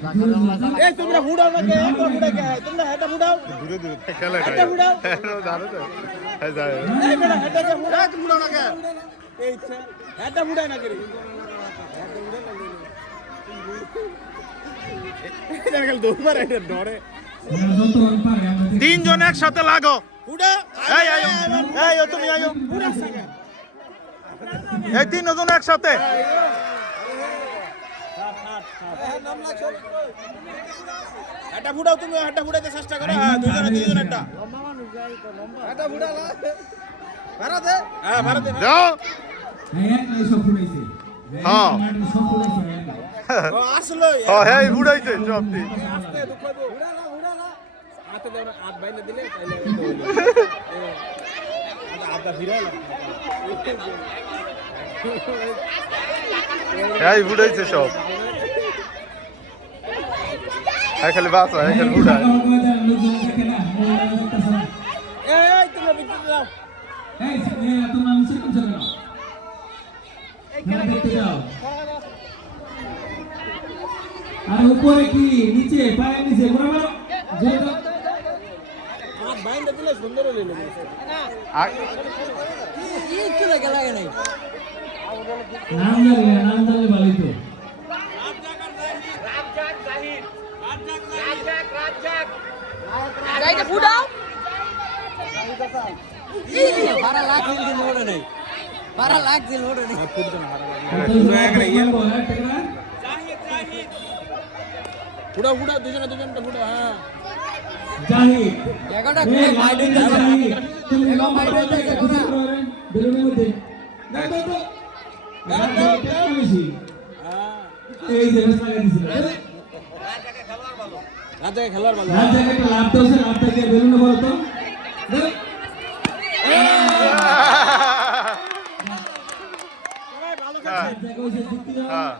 এই তোমরা হুড়াও না কে তোমরা হুড়া কে তোমরা হেটা হুড়াও দূরে দূরে খেলে হেটা হুড়াও দাঁড়ো তো হ্যাঁ যায় এই বেটা হেটা কে হুড়া তুমি হুড়াও না কে এই হেটা হুড়ায় না কে রে এটা গেল দুবার এটা ডরে তিনজন একসাথে লাগো হুড়া এই আয়ো এই তুমি আয়ো হুড়া সাগা এই তিনজন একসাথে হেটা হুড়াও তুমি হেটা হুড়াতে চেষ্টা করো হ্যাঁ দুইজন একটা হেটা হুড়ালা ভারতে হ্যাঁ ভারতে যাও হ্যাঁ এই সব ফুটাইছে হ্যাঁ সব ফুটাইছে ও আসলো হ্যাঁ উড়াইছে সবটি আস্তে দুঃখ দো হুড়ালা হাতে দাও না হাত বাইলে দিলে তাইলে আদা ভিড়ালা এই উড়াইছে সব এই খালি বাস এই খালি উড়ায় লোকজন দেখে না এই তুমি বিদ্যুৎ দাও এই তোমার নিচে কোন জায়গা না দেখতে যাও আর উপরে কি নিচে পায়ের নিচে বড় বড় জোরে দাও হাত বাইলে দিলে সুন্দর হলো নাম জানলে ভালোই তো ফুড়া ফুড়া দুজনে ফুড়া হ্যাঁ জাহিদ তুমি বেলুনের মধ্যে দাও দাও দাও বেশি এই যে বেশ লাগা দিছিল রাতে খেলার ভালো রাত জায়গা একটা লাভ দাও লাভ থেকে বেলুনে বলো তো দাও ভালো খেলছে জায়গা হইছে যুক্তি দাও হ্যাঁ